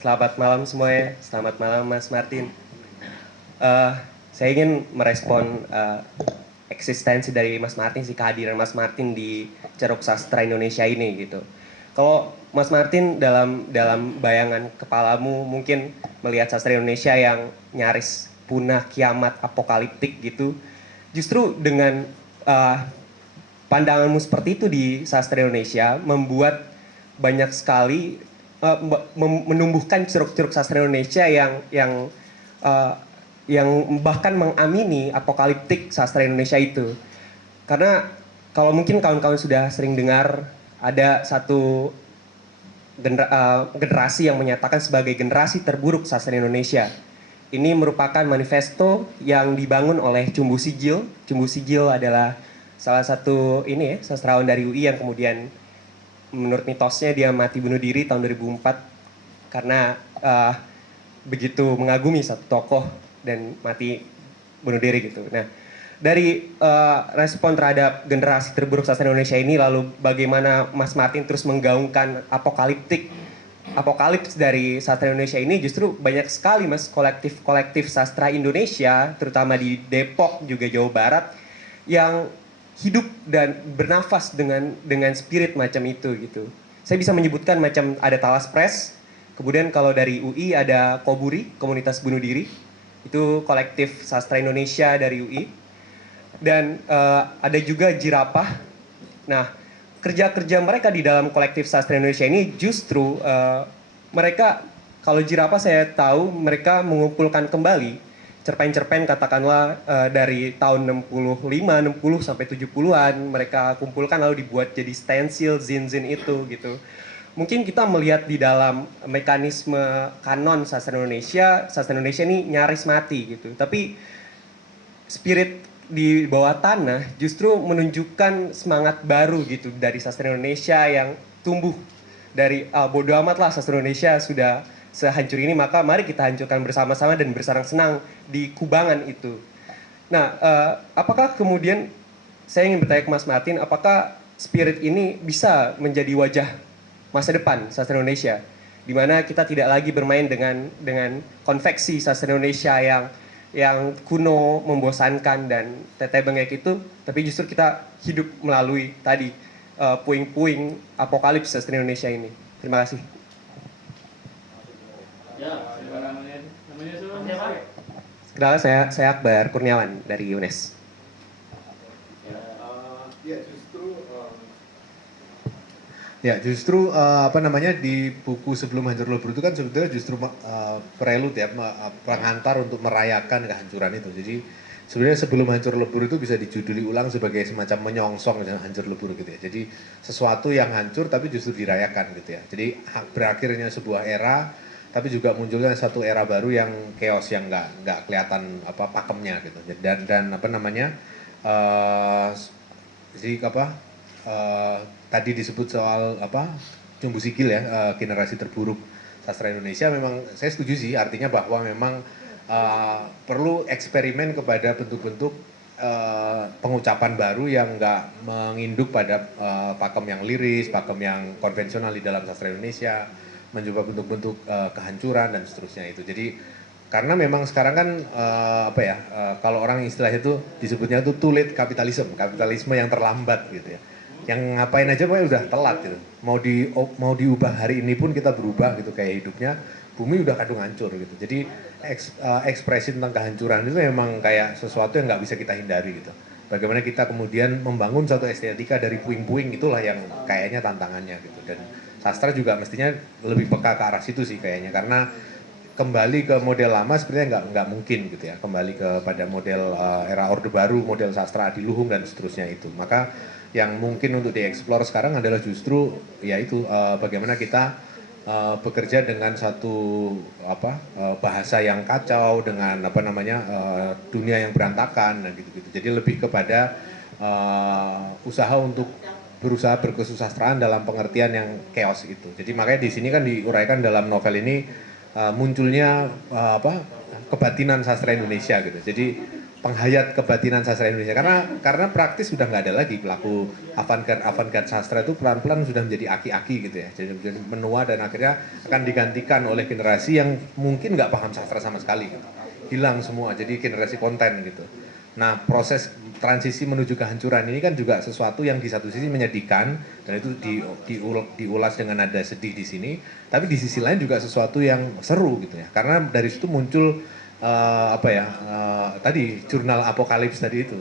Selamat malam semuanya, selamat malam Mas Martin. Eh, saya ingin merespon eksistensi dari Mas Martin, sih kehadiran Mas Martin di Ceruk Sastra Indonesia ini gitu. Kalau Mas Martin dalam dalam bayangan kepalamu mungkin melihat sastra Indonesia yang nyaris punah, kiamat, apokaliptik gitu, justru dengan eh, pandanganmu seperti itu di sastra Indonesia membuat banyak sekali menumbuhkan ceruk-ceruk sastra Indonesia uh, yang bahkan mengamini apokaliptik sastra Indonesia itu. Karena kalau mungkin kawan-kawan sudah sering dengar ada satu generasi yang menyatakan sebagai generasi terburuk sastra Indonesia. Ini merupakan manifesto yang dibangun oleh Cumbu Sijil. Cumbu Sijil adalah salah satu ini ya, sastrawan dari UI yang kemudian menurut mitosnya dia mati bunuh diri tahun 2004 karena begitu mengagumi satu tokoh dan mati bunuh diri gitu. Nah, dari respon terhadap generasi terburuk sastra Indonesia ini, lalu bagaimana Mas Martin terus menggaungkan apokalips dari sastra Indonesia ini, justru banyak sekali Mas kolektif sastra Indonesia, terutama di Depok juga Jawa Barat, yang hidup dan bernafas dengan spirit macam itu gitu. Saya bisa menyebutkan macam ada Talas Press, kemudian kalau dari UI ada Koburi, Komunitas Bunuh Diri, itu kolektif sastra Indonesia dari UI, dan ada juga Jirapah. Nah, kerja-kerja mereka di dalam kolektif sastra Indonesia ini justru mereka, kalau Jirapah saya tahu mereka mengumpulkan kembali cerpen-cerpen katakanlah dari tahun 65, 60 sampai 70-an mereka kumpulkan lalu dibuat jadi stensil zin-zin itu gitu. Mungkin kita melihat di dalam mekanisme kanon sastra Indonesia ini nyaris mati gitu. Tapi spirit di bawah tanah justru menunjukkan semangat baru gitu dari sastra Indonesia yang tumbuh dari bodo amat lah sastra Indonesia sudah sehancur ini, maka mari kita hancurkan bersama-sama dan bersenang-senang di kubangan itu. Nah, apakah kemudian saya ingin bertanya ke Mas Martin, apakah spirit ini bisa menjadi wajah masa depan sastra Indonesia, di mana kita tidak lagi bermain dengan konveksi sastra Indonesia yang kuno, membosankan dan teteh bengek itu, tapi justru kita hidup melalui tadi puing-puing apokalips sastra Indonesia ini. Terima kasih. Ya, namanya siapa? Kenal, saya Akbar Kurniawan dari UNES. Apa namanya, di buku Sebelum Hancur Lebur itu kan sebetulnya justru prelude ya, pengantar untuk merayakan kehancuran itu. Jadi sebenarnya Sebelum Hancur Lebur itu bisa dijuduli ulang sebagai semacam menyongsong hancur lebur gitu ya. Jadi sesuatu yang hancur tapi justru dirayakan gitu ya. Jadi berakhirnya sebuah era, tapi juga munculnya satu era baru yang chaos, yang nggak kelihatan apa pakemnya gitu. Dan apa namanya, jadi apa, tadi disebut soal apa, Cumbu Sigil ya, generasi terburuk sastra Indonesia. Memang saya setuju sih, artinya bahwa memang perlu eksperimen kepada bentuk-bentuk pengucapan baru yang nggak menginduk pada pakem yang liris, pakem yang konvensional di dalam sastra Indonesia, mencoba bentuk-bentuk kehancuran dan seterusnya itu. Jadi karena memang sekarang kan kalau orang istilah itu disebutnya itu too late kapitalisme yang terlambat gitu ya. Yang ngapain aja pokoknya udah telat gitu. Mau diubah hari ini pun kita berubah gitu kayak hidupnya. Bumi udah kadung hancur gitu. Jadi ekspresi tentang kehancuran itu memang kayak sesuatu yang nggak bisa kita hindari gitu. Bagaimana kita kemudian membangun satu estetika dari puing-puing, itulah yang kayaknya tantangannya gitu. Dan sastra juga mestinya lebih peka ke arah situ sih kayaknya, karena kembali ke model lama sebenarnya nggak mungkin gitu ya, kembali kepada model era Orde Baru, model sastra adiluhung dan seterusnya itu. Maka yang mungkin untuk dieksplor sekarang adalah justru yaitu bagaimana kita bekerja dengan satu bahasa yang kacau, dengan apa namanya dunia yang berantakan dan gitu-gitu. Jadi lebih kepada usaha untuk berusaha berkesusastraan dalam pengertian yang chaos itu. Jadi makanya di sini kan diuraikan dalam novel ini munculnya kebatinan sastra Indonesia gitu. Jadi penghayat kebatinan sastra Indonesia, karena praktis sudah nggak ada lagi pelaku avant-garde sastra itu pelan-pelan sudah menjadi aki-aki gitu ya, jadi menua dan akhirnya akan digantikan oleh generasi yang mungkin nggak paham sastra sama sekali gitu. Hilang semua, jadi generasi konten gitu. Nah, proses transisi menuju kehancuran ini kan juga sesuatu yang di satu sisi menyedihkan dan itu diulas dengan nada sedih di sini, tapi di sisi lain juga sesuatu yang seru gitu ya, karena dari situ muncul tadi jurnal apokalips tadi itu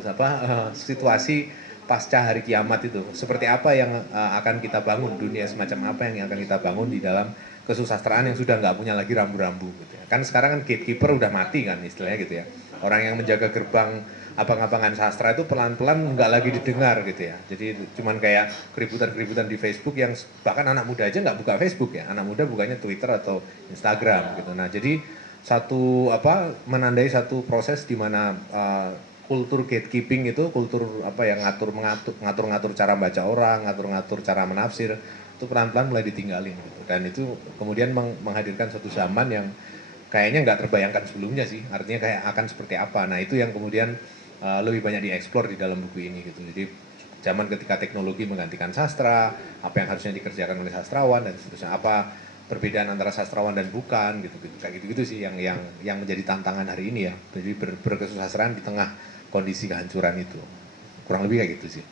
situasi pasca hari kiamat itu seperti apa yang akan kita bangun, dunia semacam apa yang akan kita bangun di dalam kesusastraan yang sudah nggak punya lagi rambu-rambu gitu ya. Kan sekarang kan gatekeeper udah mati kan istilahnya gitu ya, orang yang menjaga gerbang abang-abangan sastra itu pelan-pelan nggak lagi didengar gitu ya, jadi cuman kayak keributan-keributan di Facebook yang bahkan anak muda aja nggak buka Facebook ya, anak muda bukanya Twitter atau Instagram gitu. Nah, jadi menandai satu proses di mana kultur gatekeeping itu, kultur yang ngatur-ngatur cara baca orang, ngatur-ngatur cara menafsir itu pelan-pelan mulai ditinggalin gitu. Dan itu kemudian menghadirkan suatu zaman yang kayaknya nggak terbayangkan sebelumnya sih, artinya kayak akan seperti apa. Nah, itu yang kemudian lebih banyak dieksplor di dalam buku ini gitu. Jadi zaman ketika teknologi menggantikan sastra, apa yang harusnya dikerjakan oleh sastrawan dan seterusnya, apa perbedaan antara sastrawan dan bukan gitu, kayak gitu sih yang menjadi tantangan hari ini ya. Jadi berkesusastraan di tengah kondisi kehancuran itu, kurang lebih kayak gitu sih.